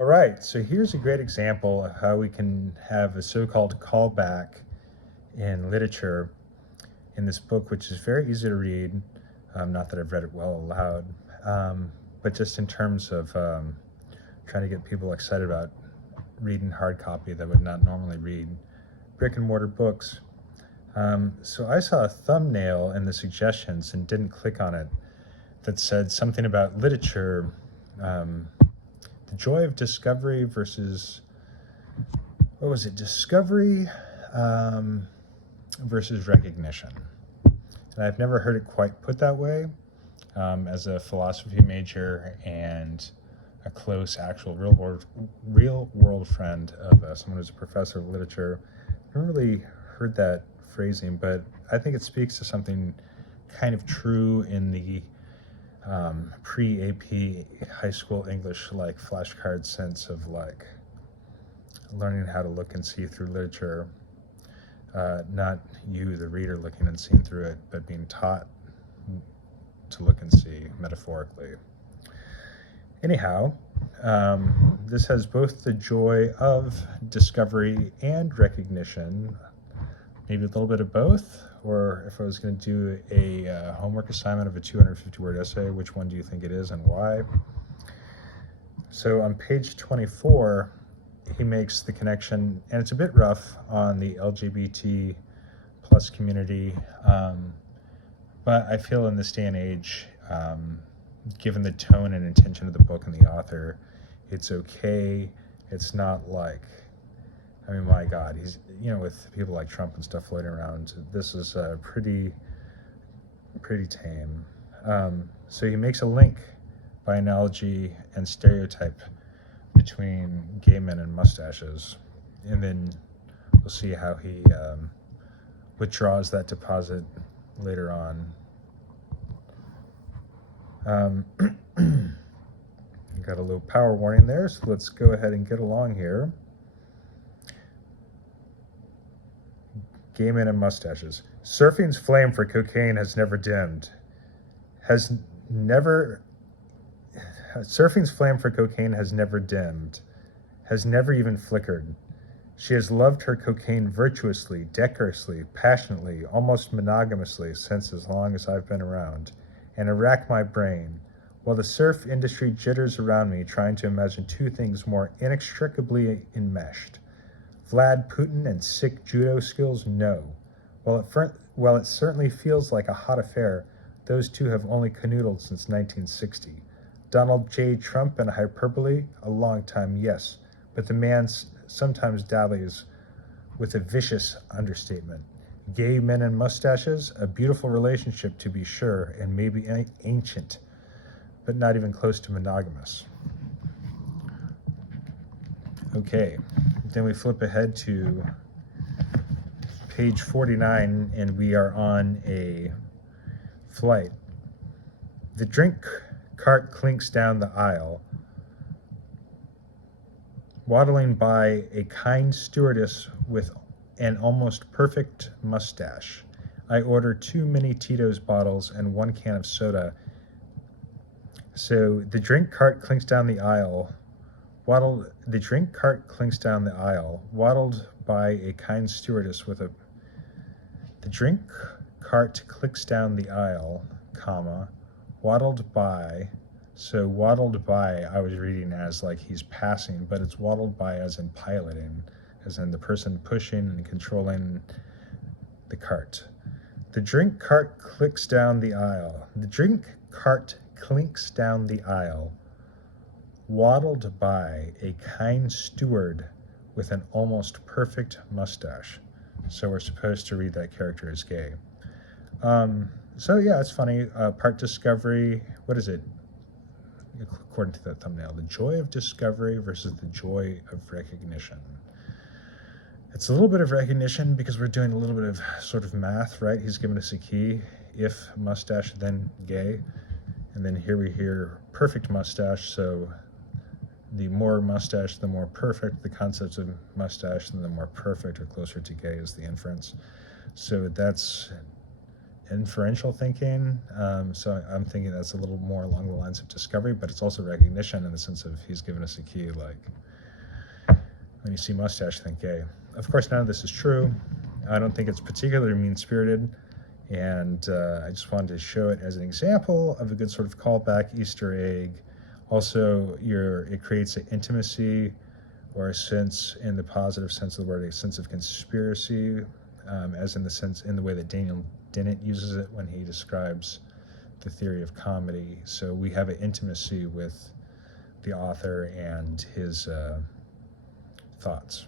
All right, so here's a great example of how we can have a so-called callback in literature in this book, which is very easy to read. Not that I've read it well aloud, but just in terms of trying to get people excited about reading hard copy that would not normally read brick and mortar books. So I saw a thumbnail in the suggestions and didn't click on it that said something about literature, the joy of discovery versus, what was it, discovery versus recognition. And I've never heard it quite put that way. As a philosophy major and a close actual real world friend of someone who's a professor of literature, I haven't really heard that phrasing, but I think it speaks to something kind of true in the pre-AP high school English like flashcard sense of like learning how to look and see through literature. Not you, the reader, looking and seeing through it, but being taught to look and see metaphorically. Anyhow, this has both the joy of discovery and recognition, maybe a little bit of both. Or if I was going to do a homework assignment of a 250-word essay, which one do you think it is and why? So on page 24, he makes the connection, and it's a bit rough on the LGBT plus community, but I feel in this day and age, given the tone and intention of the book and the author, it's okay. It's not like, I mean, my God, he's, with people like Trump and stuff floating around, this is pretty tame. So he makes a link by analogy and stereotype between gay men and mustaches, and then we'll see how he withdraws that deposit later on. Got a little power warning there, so let's go ahead and get along here. Gay men and mustaches. Surfing's flame for cocaine has never dimmed. Surfing's flame for cocaine has never dimmed. Has never even flickered. She has loved her cocaine virtuously, decorously, passionately, almost monogamously since as long as I've been around. And I rack my brain, while the surf industry jitters around me, trying to imagine two things more inextricably enmeshed. Vlad Putin and sick judo skills? No. While it certainly feels like a hot affair, those two have only canoodled since 1960. Donald J. Trump and hyperbole? A long time, yes. But the man sometimes dallies with a vicious understatement. Gay men and mustaches? A beautiful relationship, to be sure, and maybe ancient, but not even close to monogamous. Okay, then we flip ahead to page 49, and we are on a flight. The drink cart clinks down the aisle, waddling by a kind stewardess with an almost perfect mustache. I order 2 mini Tito's bottles and 1 can of soda. So the drink cart clinks down the aisle, waddled by a kind stewardess with a... The drink cart clicks down the aisle, comma, waddled by... So waddled by, I was reading as like he's passing, but it's waddled by as in piloting, as in the person pushing and controlling the cart. The drink cart clicks down the aisle. The drink cart clinks down the aisle, waddled by a kind steward with an almost perfect mustache. So we're supposed to read that character as gay. So yeah, it's funny. Part discovery, what is it? According to that thumbnail, the joy of discovery versus the joy of recognition. It's a little bit of recognition because we're doing a little bit of sort of math, right? He's given us a key, if mustache, then gay. And then here we hear perfect mustache, so the more mustache, the more perfect. The concept of mustache, and the more perfect or closer to gay is the inference. So that's inferential thinking. So I'm thinking that's a little more along the lines of discovery, but it's also recognition in the sense of he's given us a key, like, when you see mustache, think gay. Of course, none of this is true. I don't think it's particularly mean-spirited, and I just wanted to show it as an example of a good sort of callback Easter egg. Also, it creates an intimacy, or a sense, in the positive sense of the word, a sense of conspiracy, as in the way that Daniel Dennett uses it when he describes the theory of comedy. So we have an intimacy with the author and his thoughts.